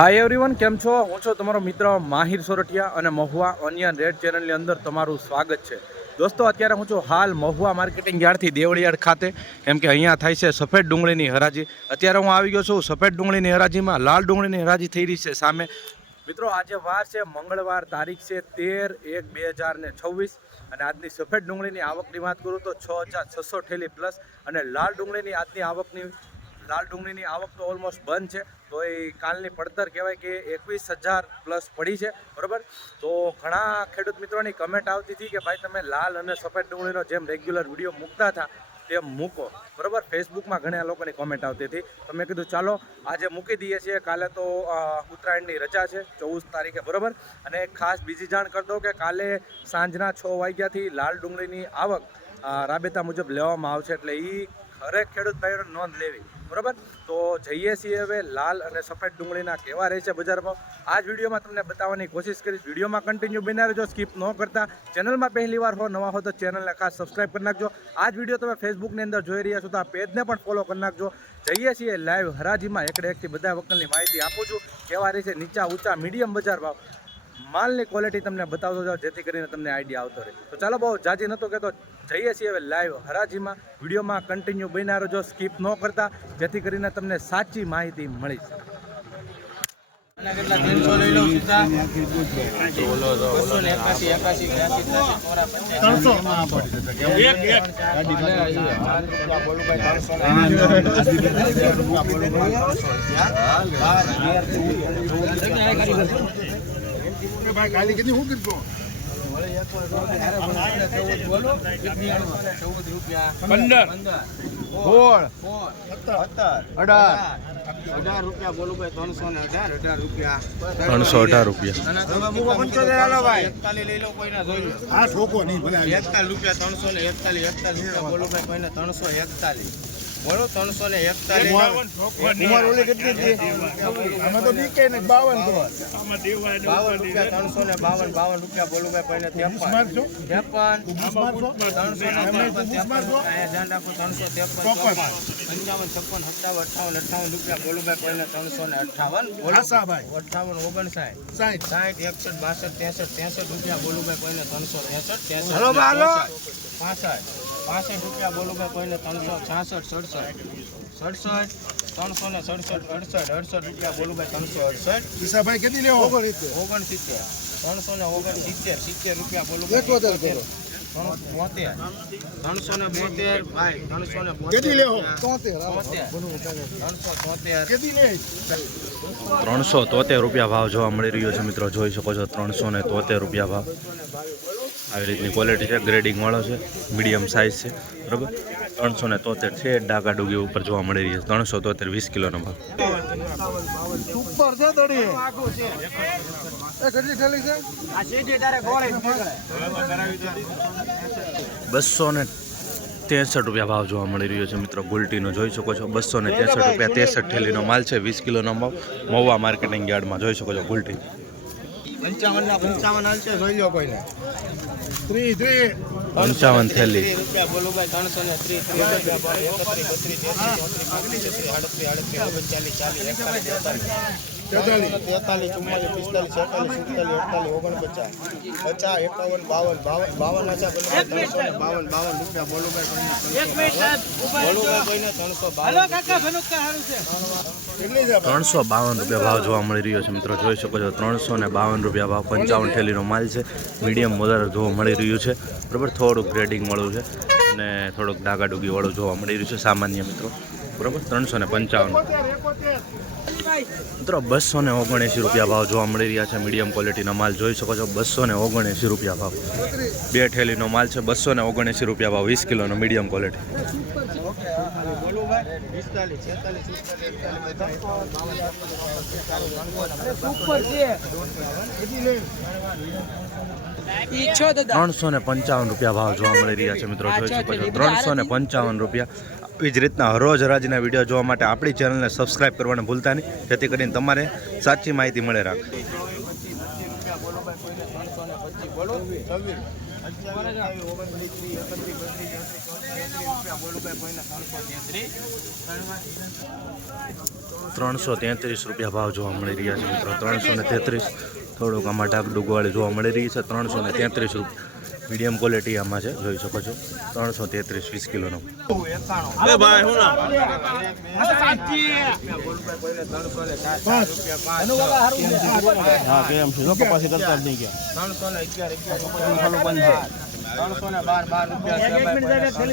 Hi everyone કેમ છો? હું છું તમારો મિત્ર માહિર સોરઠિયા અને મહુવા ઓનિયન રેડ ચેનલની અંદર તમારું સ્વાગત છે. દોસ્તો, અત્યારે હું છું હાલ મહુવા માર્કેટિંગ યાર્ડથી દેવળિયાડ ખાતે. કેમ કે અહીંયા થાય છે સફેદ ડુંગળીની હરાજી. અત્યારે હું આવી ગયો છું સફેદ ડુંગળીની હરાજીમાં લાલ ડુંગળીની હરાજી થઈ રહી છે સામે. મિત્રો, આજે વાર છે, મંગળવાર તારીખ છે તેર એક બે હજાર ને છવ્વીસ. અને આજની સફેદ ડુંગળીની આવકની વાત કરું તો છ હજાર છસો ઠેલી પ્લસ અને લાલ ડુંગળીની આજની આવકની લાલ ડુંગળીની આવક તો ઓલમોસ્ટ બંધ છે. તો એ કાલની પડતર કહેવાય કે એકવીસ હજાર પ્લસ પડી છે. બરાબર? તો ઘણા ખેડૂત મિત્રોની કમેન્ટ આવતી હતી કે ભાઈ તમે લાલ અને સફેદ ડુંગળીનો જેમ રેગ્યુલર વીડિયો મૂકતા હતા, તેમ મૂકો. બરાબર? ફેસબુકમાં ઘણા લોકોની કોમેન્ટ આવતી હતી. તો મેં કીધું, ચાલો, આજે મૂકી દઈએ છીએ. કાલે તો ઉત્તરાયણની રજા છે ચૌદ તારીખે. બરાબર? અને ખાસ બીજી જાણ કરી દઉં કે કાલે સાંજના છ વાગ્યાથી લાલ ડુંગળીની આવક રાબેતા મુજબ લેવામાં આવશે. એટલે એ હરેક ખેડૂત ભાઈઓને નોંધ લેવી. બરોબર? તો જઈએ છીએ હવે લાલ અને સફેદ ડુંગળીના કેવા રહે છે બજારમાં. આ જ વિડીયોમાં તમને બતાવવાની કોશિશ કરીશ. વિડીયોમાં કન્ટિન્યુ બની રહેજો સ્કીપ ન કરતા. ચેનલમાં પહેલી વાર હો, નવા હો તો ચેનલને ખાસ સબસ્ક્રાઇબ કરી નાખજો. આ જ વીડિયો તમે ફેસબુકની અંદર જોઈ રહ્યા છો તો આ પેજને પણ ફોલો કરી નાખજો. જઈએ છીએ લાઈવ હરાજીમાં એકડે એકથી બધા વકલની માહિતી આપું છું. કેવા રહેશે નીચા ઊંચા મીડિયમ બજાર ભાવ? માલની ક્વોલિટી તમને બતાવતો જાઓ જેથી કરીને તમને આઈડિયા આવતો રહે. તો ચાલો બહુ જાજી નહોતો કહેતો જઈએ છીએ હવે લાઈવ હરાજીમાં. વિડીયોમાં કન્ટિન્યુ બનારો જો સ્કીપ ન કરતા જેથી કરીને તમને સાચી માહિતી મળી શકે. પંચ્યાસી ભાઈ કાલી કીધી હું કીધું? પંદર. સોળ અઢાર. રૂપિયા બોલું ભાઈ ત્રણસો ને અઢાર અઢાર રૂપિયા. ત્રણસો અઢાર રૂપિયા. એકતાલીસ લઈ લો કોઈના જોઈ લો. ઠોકો નહીં એકતાલીસ રૂપિયા ત્રણસો ને એકતાલીસ એકતાલીસ રૂપિયા બોલો ભાઈ કોઈને ત્રણસો એકતાલીસ બોલો ત્રણસો ને એકતાલીસ. ઉંમર ઓલી કેટલી હતી? અમે તો બીકે ને બાવન બાવન રૂપિયા ત્રણસો ને બાવન બાવન રૂપિયા બોલું ભાઈ પહેલા ત્રેપન. ત્રેપન. ત્રણસો ધ્યાન રાખો ત્રણસો ત્રેપન પંચાવન છપ્પન સત્તાવન અઠાવન અઠાવન રૂપિયા બોલું ભાઈ કોઈને ત્રણસો ને અઠાવન અઠાવન ઓગણસાઠ. સાઠ. સાઠ એકસઠ બાસઠ ત્રેસઠ ત્રેસઠ રૂપિયા બોલું ભાઈ કોઈને ત્રણસો ત્રેસઠ ત્રેસઠ પાસઠ. પાસઠ રૂપિયા બોલું ભાઈ કોઈને ત્રણસો છાસઠ સડસઠ. સડસઠ ત્રણસો ને સડસઠ અડસઠ અડસઠ રૂપિયા બોલું ભાઈ ત્રણસો અડસઠ. ઈશાભાઈ કેટલી લેવો? ઓગણસિત્તેર. ત્રણસો ને ઓગણસિત્તેર સિત્તેર રૂપિયા બોલું બોતેર ત્રણસો ને બોતેર ભાઈ ને ત્રણસો તોતેર રૂપિયા ભાવ જોવા મળી રહ્યો છે મિત્રો જોઈ શકો છો ત્રણસો ને તોતેર રૂપિયા ભાવ. આવી રીતની ક્વોલિટી છે ગ્રેડિંગ વાળો છે મીડિયમ સાઇઝ છે બરાબર? ત્રણસો ને તોતેર છે ડાકા ડુગી ઉપર જોવા મળી રહી છે ત્રણસો તોતેર વીસ કિલોનો ભાવ ઉપર છે થોડી એ કેટલી થેલી છે? બસો ને ત્રેસઠ રૂપિયા ભાવ જોવા મળી રહ્યો છે મિત્રો. ગુલટીનો જોઈ શકો છો. બસો ને ત્રેસઠ રૂપિયા ત્રેસઠ થેલીનો માલ છે વીસ કિલોનો ભાવ મહુવા માર્કેટિંગ યાર્ડમાં જોઈ શકો છો ગુલટી. પંચાવન ના પંચાવન હાલશે જોઈ લો કોઈને. ત્રી ત્રી. પંચાવન થેલી. બોલું ભાઈ ત્રણસો ને ત્રીસ ત્રીસ રૂપિયા ભાઈ એકત્રીસ બત્રીસ તેત્રીસ ચોત્રીસ પાંત્રીસ છત્રીસ આડત્રીસ આડત્રીસ ઓગણચાલીસ ચાલીસ એકતાલીસ તેતાલીસ. તેતાલીસ તેતાલીસ ચુમ્માલીસ પિસ્તાલીસ છેતાલીસ સુડતાલીસ અડતાલીસ ઓગણપચાસ પચાસ એકાવન બાવન બાવન બાવન હજાર ત્રણસો ને બાવન બાવન રૂપિયા ત્રણસો બાવન. ભાવ? જોવા મળી રહ્યો છે મિત્રો જોઈ શકો છો ત્રણસો ને બાવન રૂપિયા ભાવ પંચાવન થેલીનો માલ છે. મીડિયમ વધારે જોવા મળી રહ્યું છે. બરાબર થોડુંક ગ્રેડિંગ મળ્યું છે અને થોડુંક ડાગાડુગી વાળું જોવા મળી રહ્યું છે સામાન્ય મિત્રો. બરાબર ત્રણસો ને પંચાવન. મિત્રો બસો ને ઓગણએંસી રૂપિયા ભાવ જોવા મળી રહ્યા છે. મીડિયમ ક્વોલિટીનો માલ જોઈ શકો છો. બસો ને ઓગણએંસી રૂપિયા ભાવ. બે ઠેલીનો માલ છે. બસો ને ઓગણએંસી રૂપિયા ભાવ, વીસ કિલોનો મીડિયમ ક્વોલિટી. ત્રણસો ને પંચાવન રૂપિયા ભાવ જોવા મળી રહ્યા છે, મિત્રો. જોઈ શકો છો. ત્રણસો ને પંચાવન રૂપિયા. આવી જ રીતના હરોજ હરાજીના વીડિયો જોવા માટે આપણી ચેનલને સબસ્ક્રાઈબ કરવાનું ભૂલતા નહીં. જેથી કરીને તમારે સાચી માહિતી મળે રાખ. ત્રણસો તેત્રીસ રૂપિયા ભાવ જોવા મળી રહ્યા છે મિત્રો. ત્રણસો ને તેત્રીસ. થોડુંક આમાં ડાક ડુગવાળી જોવા મળી રહી છે. ત્રણસો ને તેત્રીસ રૂપિયા મીડિયમ ક્વોલિટી આમાં છે જોઈ શકો છો ત્રણસો તેત્રીસ વીસ કિલોનો હા કેમ છે લોકો પાસે કરતા જ નહીં ગયા ત્રણસો ને અગિયાર અગિયાર ત્રણસો ને બાર બાર રૂપિયા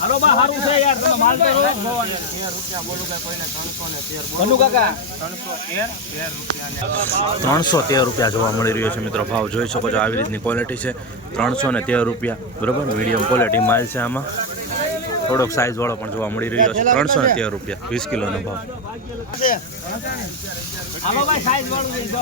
હાલો બા હારું છે યાર તમે માલ તો રોજ તેર રૂપિયા બોલું કે કોઈને ત્રણસો તેર કાકા. રૂપિયા ત્રણસો તેર રૂપિયા જોવા મળી રહ્યો છે મિત્રો ભાવ. જોઈ શકો છો આવી રીતની ક્વોલિટી છે. ત્રણસો ને તેર રૂપિયા. બરોબર? મીડિયમ ક્વોલિટી માલ છે આમાં. થોડોક સાઇઝ વાળો પણ જોવા મળી રહ્યો છે. ત્રણસો ને તેર રૂપિયા. વીસ કિલોનો ભાવ. હાલો ભાઈ સાઈઝ વાળું છે. જો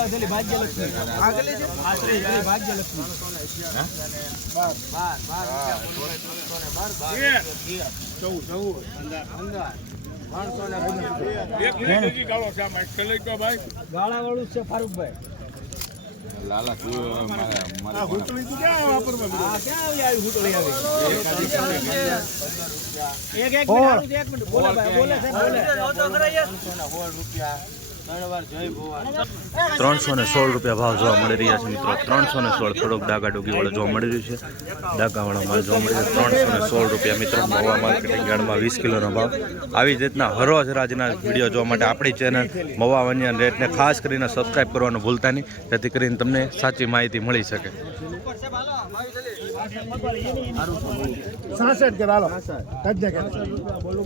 ગાળા વાળું છે ફારૂકભાઈ આ હુંટલી તો ક્યાં વાપરવા હા ક્યાં આવી આવી હુટલી આવી? એક એક મિનિટ. એક મિનિટ. બોલે બોલે છે બોલે. ત્રણસો ને સોળ રૂપિયા ભાવ જોવા મળી રહ્યા છે મિત્રો. ત્રણસો ને સોળ થોડોક ડાગા ડોગી વાળો જોવા મળી રહ્યું છે. ડાગાવાળો માલ જોવા મળી રહ્યો ત્રણસો ને સોળ રૂપિયા મિત્રો મવા માર્કેટિંગ યાર્ડમાં વીસ કિલોનો ભાવ. આવી જ રીતના હરોજ રાજના વીડિયો જોવા માટે આપણી ચેનલ મવા વન્યન રેટને ખાસ કરીને સબસ્ક્રાઈબ કરવાનું ભૂલતા નહીં. જેથી કરીને તમને સાચી માહિતી મળી શકે. સાસઠ કે હાલો. કજ દે કે બોલો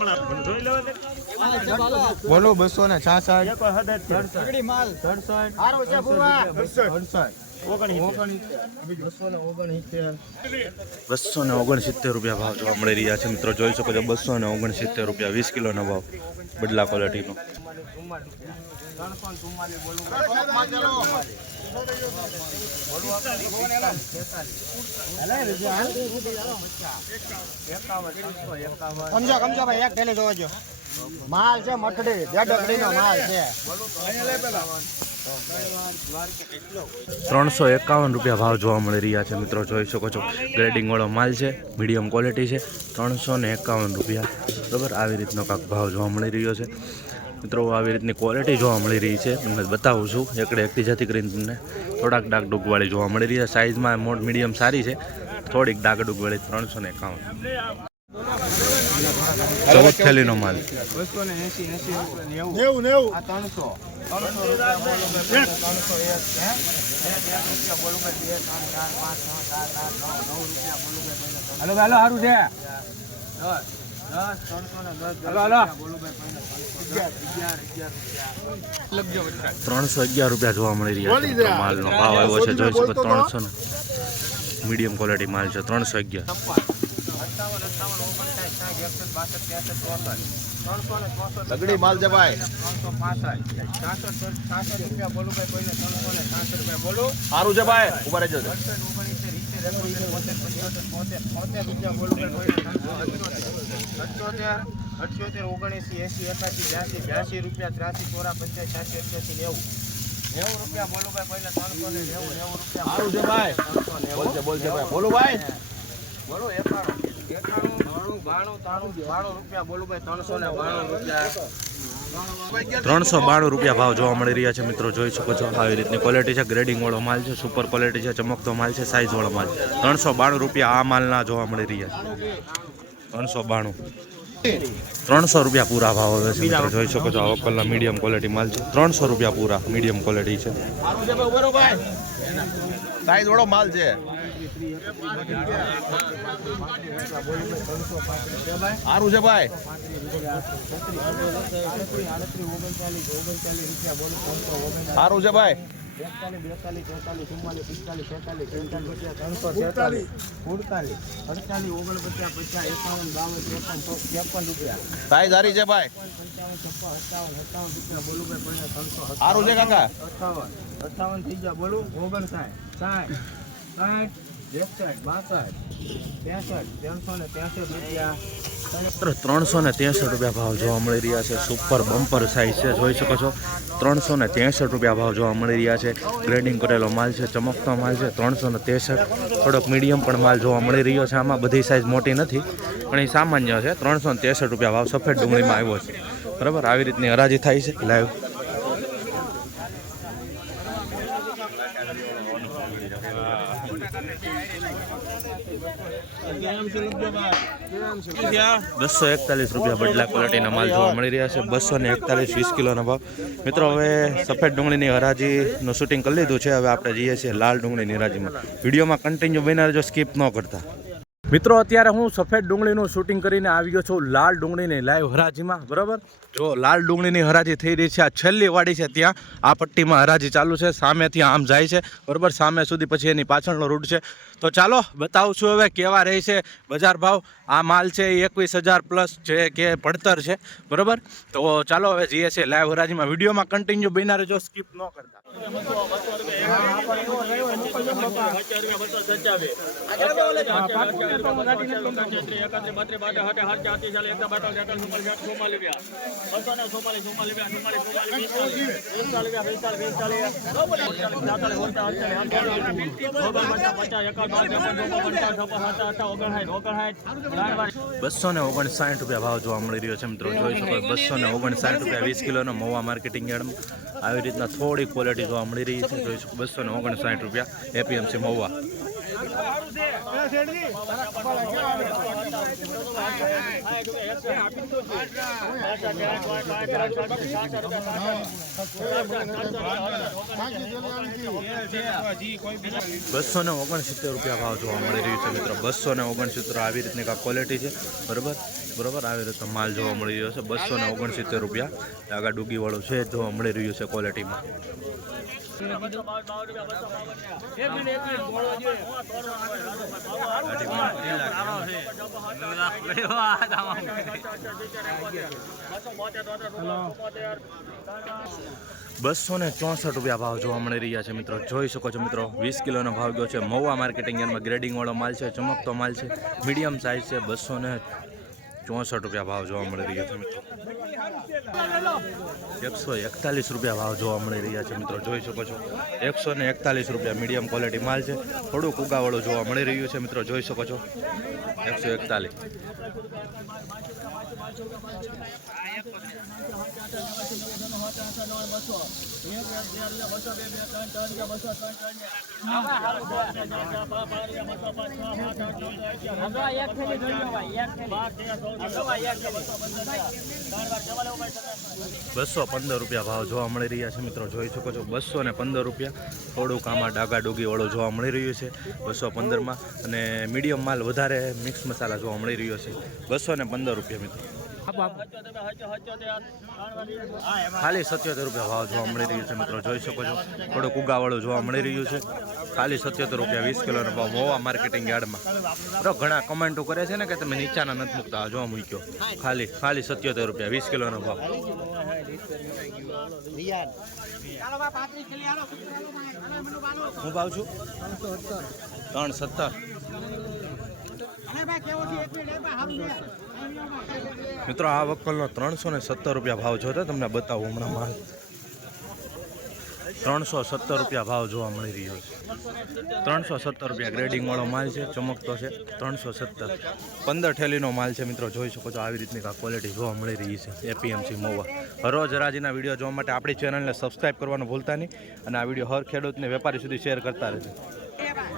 બસો ને છાસઠ. બસો ને ઓગણસિત્તેર રૂપિયા ભાવ જોવા મળી રહ્યા છે મિત્રો. જોઈ શકો છો બસો ને ઓગણસિત્તેર રૂપિયા વીસ કિલોનો ભાવ બદલા ક્વોલિટીનો માલ છે મઠડી દેડકડી નો માલ છે. ત્રણસો એકાવન રૂપિયા ભાવ જોવા મળી રહ્યા છે, મિત્રો, જોઈ શકો છો. ગ્રેડિંગ વાળો માલ છે મીડિયમ ક્વોલિટી છે, ત્રણસો ને એકાવન રૂપિયા. બરાબર, આવી રીતનો કાંક ભાવ જોવા મળી રહ્યો છે. મિત્રો, આવી રીતની ક્વોલિટી જોવા મળી રહી છે. તમને બતાવું છું, એકડે એકથી જતી કરીને તમને થોડાક ડાક ડૂગવાળી જોવા મળી રહી છે. સાઇઝમાં મોટ મીડિયમ સારી છે. થોડીક ડાક ડૂગવાળી ત્રણસો ને એકાવન. ચૌદ થેલીનો માલ. બસો ને એસી એસી છ ત્રણસો અગિયાર રૂપિયા જોવા મળી રહ્યા છે માલનો ભાવ આવ્યો છે. જોઈ શકો ત્રણસો ને. મીડિયમ ક્વોલિટી માલ છે ત્રણસો અગિયાર. લગડી માલ છે ત્રણસો પાસઠ છાસઠ છાસઠ રૂપિયા બોલું ભાઈ. ત્રણસો ને છાસઠ રૂપિયા બોલું સારું છે ભાઈ ઊભા રહેજો. અઠ્યોતેર ઓગણીસી એસી એકાસી બ્યાસી બ્યાસી રૂપિયા ત્રાસી ચોરા પંચાસ છ્યાસી અઠ્યાસી નેવું નેવું રૂપિયા બોલું ભાઈ કોઈને ત્રણસો ને નેવું નેવું રૂપિયા ત્રણસો ભાઈ બોલો બોલો એકાણું એકાણું બાણું બાણું તાણું બાણું રૂપિયા બોલું ભાઈ, ત્રણસો ને બાણું રૂપિયા. ત્રણસો બાણું રૂપિયા ભાવ જોવા મળી રહ્યા છે મિત્રો, જોઈ શકો છો આવી રીતની ક્વોલિટી છે. ગ્રેડિંગ વાળો માલ છે સુપર ક્વોલિટી છે, ચમકતો માલ છે સાઇઝવાળો માલ. ત્રણસો બાણું રૂપિયા આ માલના જોવા મળી રહ્યા છે. ત્રણસો બાણું. ત્રણસો રૂપિયા પૂરા ભાવ આવે છે મિત્રો, જોઈ શકો છો આ વકલના મીડિયમ ક્વોલિટી માલ છે. ત્રણસો રૂપિયા પૂરા મીડિયમ ક્વોલિટી છે. સાઈઝ વાળો માલ છે. સારું છે ભાઈ. સારું છે ભાઈ. એકતાલીસ બેતાલીસ ચોતાલીસ ચુમ્માલીસ છેતાલીસ તેતાલીસ પચાસ ત્રણસો છેતાલીસ સુડતાલીસ અડતાલીસ ઓગણપચાસ પચાસ એકાવન બાવન ત્રેપન ત્રેપન રૂપિયા સાઈઝ સારી છે ભાઈ. પંચાવન છપ્પન સત્તાવન સત્તાવન રૂપિયા બોલું ભાઈ કોઈને ત્રણસો સારું છે કાકા. અઠાવન. અઠાવન થઈ ગયા. બોલું? સાહેબ. સાઠ સાઠ એકસઠ, બાસઠ ત્રણસો ને ત્રેસઠ રૂપિયા. ભાવ જોવા મળી રહ્યા છે. સુપર બમ્પર સાઇઝ છે, જોઈ શકો છો. ત્રણસો ને ત્રેસઠ રૂપિયા ભાવ જોવા મળી રહ્યા છે. ગ્રેડિંગ કરેલો માલ છે, ચમકતો માલ છે, ત્રણસો ને થોડોક મીડિયમ પણ માલ જોવા મળી રહ્યો છે. આમાં બધી સાઇઝ મોટી નથી, પણ એ સામાન્ય છે. ત્રણસો ને રૂપિયા ભાવ સફેદ ડુંગળીમાં આવ્યો છે. બરાબર? આવી રીતની હરાજી થાય છે. લાઈવ બસો એકતાલીસ રૂપિયા બદલા ક્વોલિટીના માલ જોવા મળી રહ્યા છે. બસો ને એકતાલીસ, વીસ કિલોના ભાવ. મિત્રો, હવે સફેદ ડુંગળીની હરાજીનું શૂટિંગ કરી લીધું છે. હવે આપણે જઈએ છીએ લાલ ડુંગળીની હરાજીમાં. વિડીયોમાં કન્ટિન્યુ બન્યા જો સ્કીપ ન કરતા. મિત્રો, અત્યારે હું સફેદ ડુંગળીનું શૂટિંગ કરીને આવ્યો છું. લાલ ડુંગળીની લાઈવ હરાજીમાં, બરાબર? જો, લાલ ડુંગળીની હરાજી થઈ રહી છે. આ છેલ્લી વાડી છે ત્યાં. આ પટ્ટીમાં હરાજી ચાલુ છે. સામેથી આમ જાય છે. બરાબર? સામે સુધી પછી એની પાછળનો રૂટ છે. તો ચાલો, બતાવું છું હવે કેવા રહે છે બજાર ભાવ. આ માલ છે એકવીસ હજાર પ્લસ છે કે પડતર છે, બરાબર? તો ચાલો હવે જઈએ છીએ લાઈવ હરાજીમાં. વિડીયોમાં કન્ટિન્યુ બિના રહેજો સ્કીપ ન કરતા. બસો ને ઓગણસાઠ રૂપિયા ભાવ જોવા મળી રહ્યો છે મિત્રો. જોઈ શકો બસો ને ઓગણસાઠ રૂપિયા વીસ કિલોનો મહુવા માર્કેટિંગ યાર્ડમાં આવી રીતના થોડી ક્વોલિટી જોવા મળી રહી છે. જોઈ શકો બસો ને ઓગણસાઠ રૂપિયા એપીએમસી મહુવા બસો ને ઓગણસિત્તેર રૂપિયા ભાવ જોવા મળી રહ્યું છે મિત્રો. બસો ને ઓગણસિત્તેર આવી રીતની કાંઈ ક્વોલિટી છે? બરાબર? બરાબર? આવી રીતનો માલ જોવા મળી રહ્યો છે. બસો ને ઓગણસિત્તેર રૂપિયા આગળ ડૂગીવાળું છે, જોવા મળી રહ્યું છે ક્વોલિટીમાં બસો ને ચોસઠ રૂપિયા ભાવ જોવા મળી રહ્યા છે મિત્રો. જોઈ શકો છો મિત્રો, વીસ કિલોનો ભાવ ગયો છે. મહુવા માર્કેટિંગ યાર્ડમાં ગ્રેડિંગવાળો માલ છે, ચમકતો માલ છે. મીડિયમ સાઇઝ છે બસો ને ચોસઠ રૂપિયા ભાવ જોવા મળી રહ્યા છે મિત્રો. એકસો એકતાલીસ રૂપિયા ભાવ જોવા મળી રહ્યા છે મિત્રો, જોઈ શકો છો. એકસો ને એકતાલીસ રૂપિયા મીડિયમ ક્વોલિટી માલ છે. થોડુંક ઉગાવાળું જોવા મળી રહ્યું છે મિત્રો, જોઈ શકો છો. એકસો એકતાલીસ. બસો પંદર રૂપિયા ભાવ જોવા મળી રહ્યા છે મિત્રો. જોઈ શકો છો, બસો ને પંદર રૂપિયા થોડુંક આમાં ડાગા ડૂગી વાળો જોવા મળી રહ્યું છે બસો પંદરમાં. અને મીડિયમ માલ વધારે મિક્સ મસાલા જોવા મળી રહ્યો છે. બસો ને પંદર રૂપિયા મિત્રો. ખાલી સત્યોતેર રૂપિયા ભાવ જોવા મળી રહ્યું છે મિત્રો, જોઈ શકો છો. થોડુંક ઉગાવાળું જોવા મળી રહ્યું છે. ખાલી સત્યોતેર રૂપિયા વીસ કિલોનો ભાવ મોવા માર્કેટિંગ યાર્ડમાં. બરો ઘણા કમેન્ટો કરે છે ને કે તમે નીચાના નથી મૂકતા જોવા મૂક્યો. ખાલી ખાલી સત્યોતેર રૂપિયા વીસ કિલોનો ભાવ. હું ભાવ છું? ત્રણ સત્તર. મિત્રો, આ વકલનો ત્રણસો ને સત્તર રૂપિયા ભાવ જોતો તમને બતાવું હમણાં માલ. ત્રણસો સત્તર રૂપિયા ભાવ જોવા મળી રહ્યો છે. ત્રણસો સત્તર રૂપિયા ગ્રેડિંગ વાળો માલ છે, ચમકતો છે. ત્રણસો સત્તર. પંદર ઠેલીનો માલ છે મિત્રો, જોઈ શકો છો, આવી રીતની ક્વોલિટી જોવા મળી રહી છે એપીએમસી મોવા. હરોજ રાજીના વીડિયો જોવા માટે આપણી ચેનલને સબસ્ક્રાઈબ કરવાનું ભૂલતા નહીં અને આ વીડિયો હર ખેડૂતને વેપારી સુધી શેર કરતા રહેજો.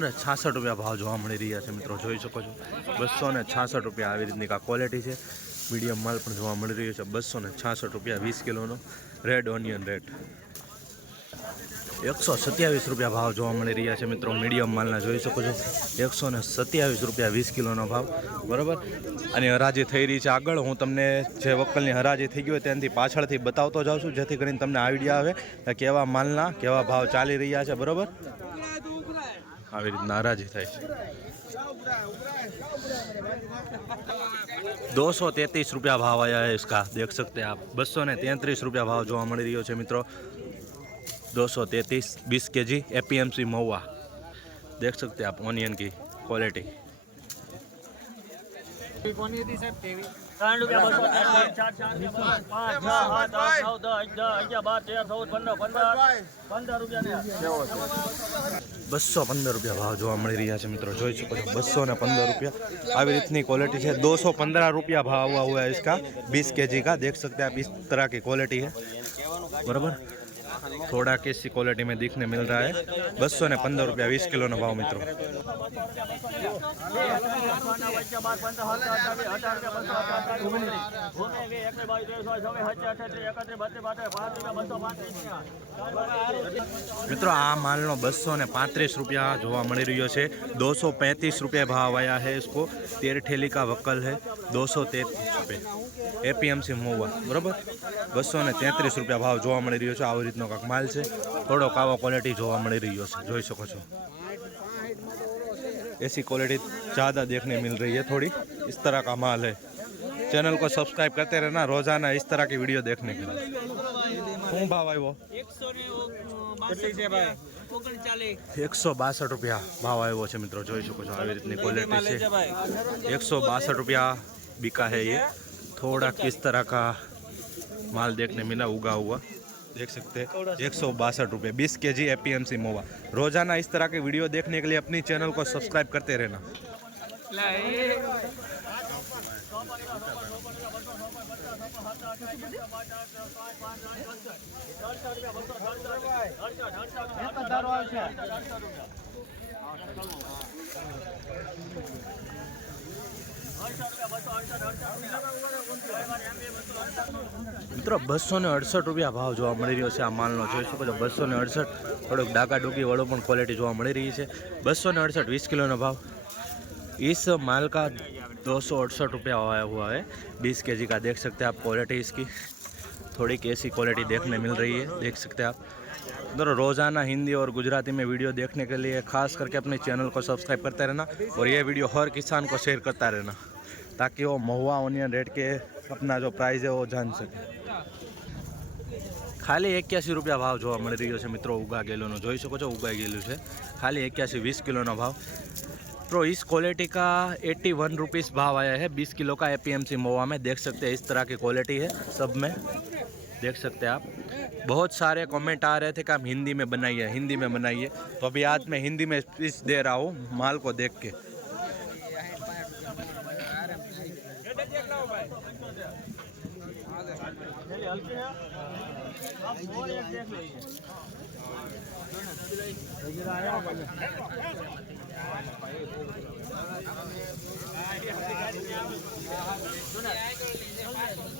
ને છાસઠ રૂપિયા ભાવ જોવા મળી રહ્યા છે મિત્રો, જોઈ શકો છો. બસો ને છાસઠ રૂપિયા આવી રીતની કાંઈ ક્વોલિટી છે. મીડિયમ માલ પણ જોવા મળી રહ્યો છે. બસો ને છાસઠ રૂપિયા વીસ કિલોનો રેડ ઓનિયન રેડ એકસો સત્યાવીસ રૂપિયા ભાવ જોવા મળી રહ્યા છે મિત્રો. મીડિયમ માલના જોઈ શકો છો. એકસો ને સત્યાવીસ રૂપિયા વીસ કિલોનો ભાવ. બરાબર? અને હરાજી થઈ રહી છે આગળ. હું તમને જે વકલની હરાજી થઈ ગઈ હોય તેનાથી પાછળથી બતાવતો જાઉં છું. જેથી કરીને તમને આઈડિયા આવે કે કેવા માલના કેવા ભાવ ચાલી રહ્યા છે. બરાબર? આવી રીતના હરાજી થાય છે. દોસો તેત્રીસ રૂપિયા ભાવ આવ્યા ઇસકા દેખ શકતે આપ. બસો ને તેત્રીસ રૂપિયા ભાવ જોવા મળી રહ્યો છે મિત્રો. दो सौ तेतीस 233 20 केजी एपीएमसी महुआ। देख सकते आप ऑनियन की क्वालिटी बसो पंदर रुपया भाव जो मिली रहा है मित्रों जो सको बसो पंदर रुपया। अभी इतनी क्वालिटी है दो सौ पंद्रह रुपया भाव हुआ है इसका, बीस के जी का, देख सकते हैं आप इस तरह की क्वालिटी है। बराबर थोड़ा कैसी क्वालिटी में दिखने मिल रहा है बसो ने पंद्रह रुपया बीस किलो નો ભાવ મિત્રો મિત્રો આ માલનો બસો ને પાંત્રીસ રૂપિયા જોવા મળી રહ્યો છે દોસો पैंतीस रुपये भाव आया है इसको तेर ठेली का वक्कल है दो सौ तैंतीस रुपये એપીએમસી મોવા બરાબર બસો ને તેત્રીસ રૂપિયા ભાવ જોવા મળી રહ્યો છે આવી રીતનો કાંક माल છે. थोड़ो આવો क्वॉलिटी जो मिली रही है जी सको ऐसी क्वालिटी ज़्यादा देखने मिल रही है थोड़ी इस तरह का माल है चैनल को सब्सक्राइब करते रहना रोज़ाना इस तरह की वीडियो देखने के लिए हूँ भाव आयो એકસો બાસઠ રૂપિયા ભાવ આવ્યો છે मित्रों जी सको છો આવી રીતની ક્વોલિટી છે. એકસો બાસठ રૂપિયા बिका है ये थोड़ा किस तरह का माल देखने मिला उगा हुआ देख सकते हैं, एक सौ बासठ रुपये, बीस के जी एपीएमसी मोवा। रोज़ाना इस तरह के वीडियो देखने के लिए अपनी चैनल को सब्सक्राइब करते रहना। મિત્રો બસો ને અડસઠ રૂપિયા ભાવ જોવા મળી રહ્યો છે આ માલનો જોઈ શકો છો બસો ને અડસઠ થોડોક ડાકા ડૂકી વાળો પણ ક્વોલિટી જોવા મળી રહી છે બસો ને અડસઠ વીસ કિલોનો ભાવ इस माल का दो सौ अड़सठ रुपया आया हुआ है बीस के जी का देख सकते हैं आप क्वालिटी इसकी थोड़ी कैसी क्वालिटी देखने मिल रही है देख सकते हैं आप दोनों रोज़ाना हिंदी और गुजराती में वीडियो देखने के लिए खास करके अपने चैनल को सब्सक्राइब करते रहना और ये वीडियो हर किसान को शेयर करता रहना ताकि वो महुआ ओनियन रेट के अपना जो प्राइस है वो जान सके ખાલી એક્યાસી રૂપિયા ભાવ જોવા મળી રહ્યો છે મિત્રો ઉગા ગયેલોનો જોઈ શકો છો ઉગાઈ ગયેલું છે ખાલી એક્યાસી વીસ કિલોનો ભાવ तो इस क्वालिटी का 81 वन रुपीज़ भाव आया है 20 किलो का एपीएमसी मोवा में देख सकते हैं इस तरह की क्वालिटी है सब में देख सकते हैं आप बहुत सारे कमेंट आ रहे थे कि हम हिंदी में बनाइए हिंदी में बनाइए तो अभी आज मैं हिंदी में स्पीच दे रहा हूँ माल को देख के थैली हल्की है आप और एक देख लीजिए आया सुना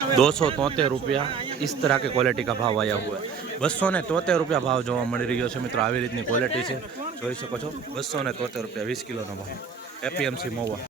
दो सौ तोतेर રૂપિયા इस तरह के क्वालिटी का भाव आया हुआ है બસો ને તોતેર રૂપિયા ભાવ જોવા મળી રહ્યો છે મિત્રો આવી રીતની ક્વોલિટી છે જોઈ શકો છો બસો ને તોતેર રૂપિયા વીસ કિલોનો ભાવ એપીએમસી મોવા